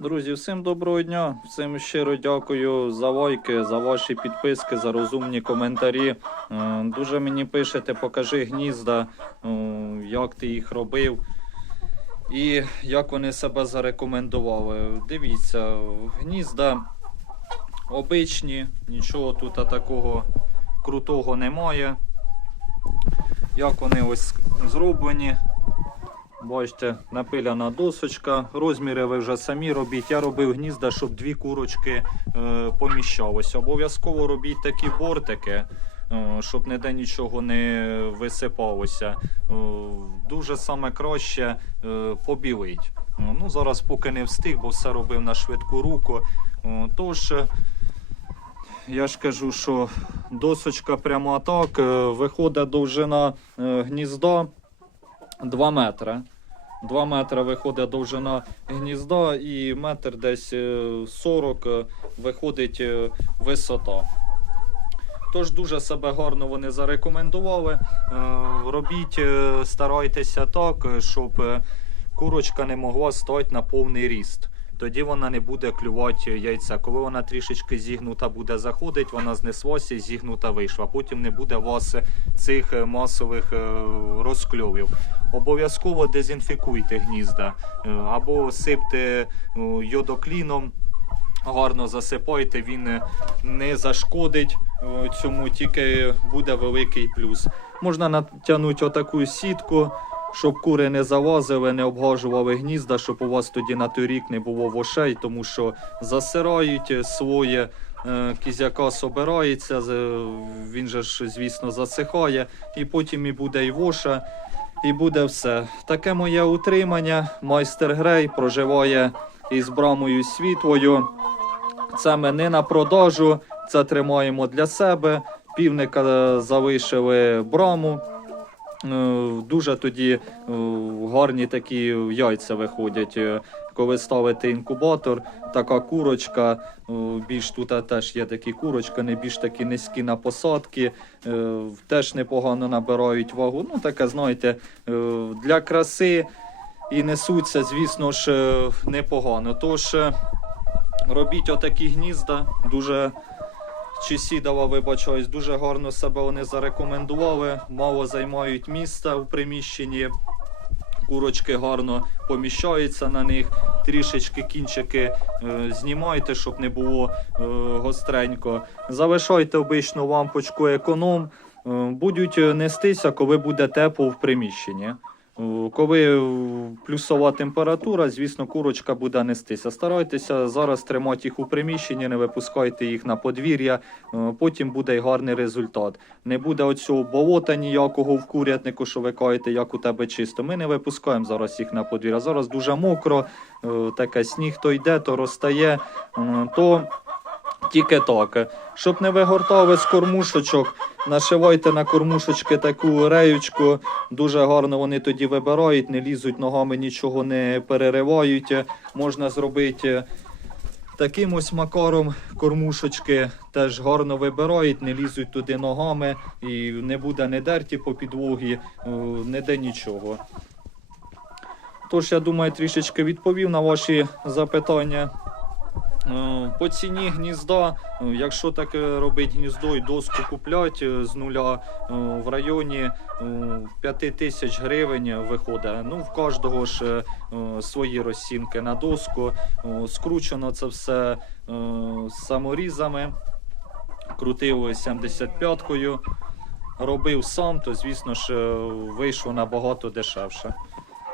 Друзі, всім доброго дня. Всім щиро дякую за лайки, за ваші підписки, за розумні коментарі. Е, Дуже мені пишете, покажи гнізда, е, як ти їх робив і як вони себе зарекомендували. Дивіться, гнізда обичні, нічого тут такого крутого немає. Як вони ось зроблені. Бачите, напиляна досочка. Розміри ви вже самі робіть. Я робив гнізда, щоб дві курочки е, поміщалося. Обов'язково робіть такі бортики, е, щоб ніде нічого не висипалося. Е, дуже саме краще е, побілить. Ну, зараз поки не встиг, бо все робив на швидку руку. Е, тож, е, я ж кажу, що досочка прямо так. е, Виходить довжина е, гнізда 2 метри. 2 метри виходить довжина гнізда і метр десь е, 40 е, виходить е, висота. Тож дуже себе гарно вони зарекомендували. Е, Робіть, е, старайтеся так, е, щоб е, курочка не могла стати на повний ріст. Тоді вона не буде клювати яйця. Коли вона трішечки зігнута буде заходить, вона знеслася і зігнута вийшла. Потім не буде вас цих е, масових е, розкльовів. Обов'язково дезінфікуйте гнізда е, або сипте йодокліном. Гарно засипайте, він не зашкодить цьому, тільки буде великий плюс. Можна натягнути отаку сітку, щоб кури не залазили, не обгажували гнізда, щоб у вас тоді на той рік не було вошей, тому що засирають е, своє. е, Кізяка собирається, з- він же ж, звісно, засихає, і потім і буде і воша, і буде все. Таке моє утримання. Майстер Грей проживає із брамою світлою. Це ми не на продажу, це тримаємо для себе. Півника е, залишили браму. Е, Дуже тоді е, гарні такі яйця виходять. Е, Коли ставите інкубатор, така курочка, більш тут теж є такі курочки, не більш такі низькі на посадки, теж непогано набирають вагу. Ну, таке, знаєте, для краси і несуться, звісно ж, непогано. Тож робіть отакі гнізда, дуже чи сідала, вибачаюсь, дуже гарно себе вони зарекомендували, мало займають місця у приміщенні. Курочки гарно поміщаються на них, трішечки кінчики е, знімайте, щоб не було е, гостренько. Залишайте обичну лампочку економ, е, будуть нестися, коли буде тепло в приміщенні. Е, Коли плюсова температура, звісно, курочка буде нестися. Старайтеся зараз тримати їх у приміщенні, не випускайте їх на подвір'я, е, потім буде й гарний результат. Не буде оцього болота ніякого в курятнику, що ви кажете, як у тебе чисто. Ми не випускаємо зараз їх на подвір'я. Зараз дуже мокро, е, таке сніг то йде, то розтає, е, то тільки так. Щоб не вигортали з кормушечок, нашивайте на кормушечки таку реючку. Дуже гарно вони тоді вибирають, не лізуть ногами, нічого не переривають. Можна зробити таким ось макаром кормушечки теж гарно вибирають, не лізуть туди ногами і не буде не дерті по підлогі, де нічого. Тож, я думаю, трішечки відповів на ваші запитання. Е, По ціні гнізда, е, якщо таке робить гніздо і доску куплять е, з нуля в районі е, 5 тисяч гривень виходить. Ну, в кожного ж свої розцінки на доску. Скручено це все саморізами, крутив 75-кою, робив сам, то звісно ж вийшло набагато дешевше.